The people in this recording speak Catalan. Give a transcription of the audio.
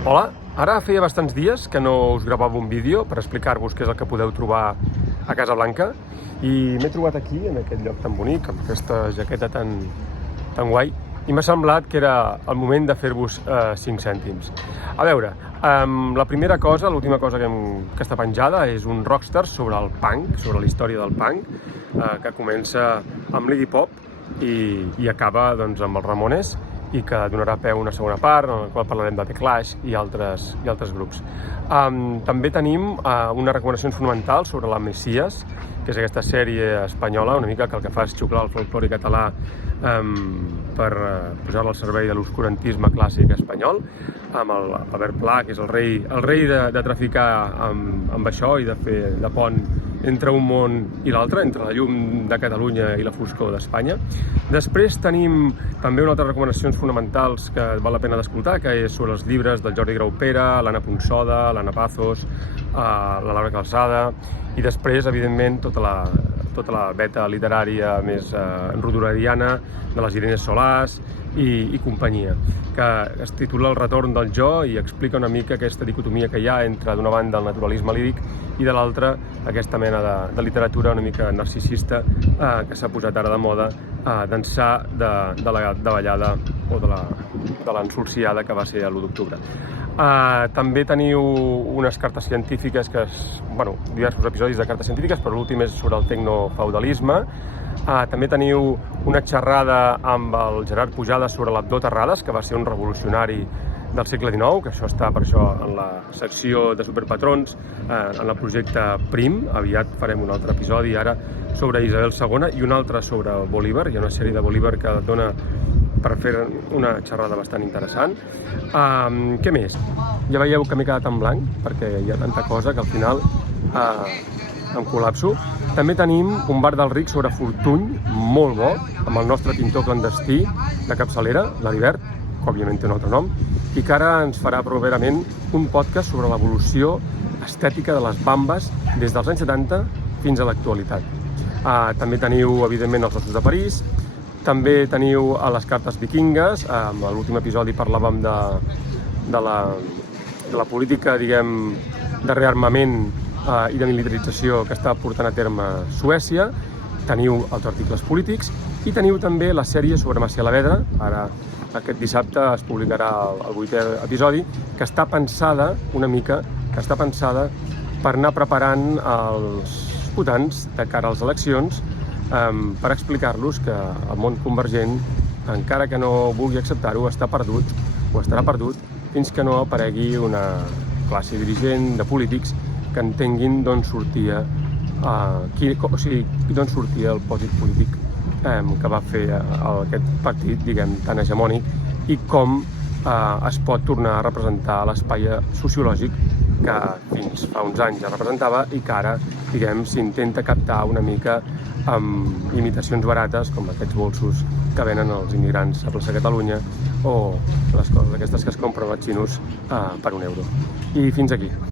Hola, ara feia bastants dies que no us gravava un vídeo per explicar-vos què és el que podeu trobar a Casa Blanca i m'he trobat aquí, en aquest lloc tan bonic, amb aquesta jaqueta tan guai, i m'ha semblat que era el moment de fer-vos 5 cèntims. A veure, la primera cosa, l'última cosa que està penjada és un rockstar sobre el punk, sobre la història del punk, que comença amb l'Iggy Pop i acaba doncs, amb els Ramones, i que donarà peu a una segona part, en la qual parlarem de The Clash i altres grups. També tenim unes recomanacions fonamentals sobre la Messies, que és aquesta sèrie espanyola, una mica que el que fa és xuclar el folclore català per posar-lo al servei de l'oscurantisme clàssic espanyol, amb el Albert Pla, que és el rei de traficar amb això i de fer de pont entre un món i l'altre, entre la llum de Catalunya i la foscor d'Espanya. Després tenim també unes altres recomanacions fonamentals que val la pena d'escoltar, que és sobre els llibres del Jordi Graupera, l'Anna Ponsoda, l'Anna Pazos, la Laura Calzada, i després, evidentment, tota la beta literària més rodorediana de les Irene Solàs i companyia, que es titula El retorn del jo i explica una mica aquesta dicotomia que hi ha entre, d'una banda, el naturalisme líric i de l'altra, aquesta mena de literatura una mica narcisista que s'ha posat ara de moda d'ençà de la davallada o de l'ensolciada que va ser l'1 d'octubre. També teniu unes cartes científiques, diversos episodis de cartes científiques, però l'últim és sobre el tecnofeudalisme. També teniu una xerrada amb el Gerard Pujades sobre l'Abdó Terrades, que va ser un revolucionari del segle XIX, que això està per això en la secció de superpatrons, en el projecte Prim. Aviat farem un altre episodi ara sobre Isabel II i un altre sobre Bolívar. Hi ha una sèrie de Bolívar que dona per fer una xerrada bastant interessant. Què més? Ja veieu que m'he quedat en blanc, perquè hi ha tanta cosa que al final em col·lapso. També tenim un bar del Ric sobre Fortuny, molt bo, amb el nostre pintor clandestí de capçalera, l'Heribert, que òbviament té un altre nom, i que ara ens farà properament un podcast sobre l'evolució estètica de les bambes des dels anys 70 fins a l'actualitat. També teniu, evidentment, els ossos de París. També teniu a les cartes vikingues. A l'últim episodi parlàvem de la política, diguem, de rearmament i de militarització que està portant a terme Suècia. Teniu els articles polítics i teniu també la sèrie sobre Macià Alavedra. Ara, aquest dissabte, es publicarà el 8è episodi, que està pensada una mica, per anar preparant els votants de cara a les eleccions, per explicar-los que el món convergent, encara que no vulgui acceptar-ho, està perdut o estarà perdut fins que no aparegui una classe dirigent de polítics que entenguin d'on sortia el pòsit polític que va fer aquest partit, diguem, tan hegemònic, i com es pot tornar a representar l'espai sociològic que fins fa uns anys ja representava i que ara, diguem, s'intenta captar una mica amb imitacions barates com aquests bolsos que venen els immigrants a plaça Catalunya o les coses aquestes que es compren als xinos per €1. I fins aquí.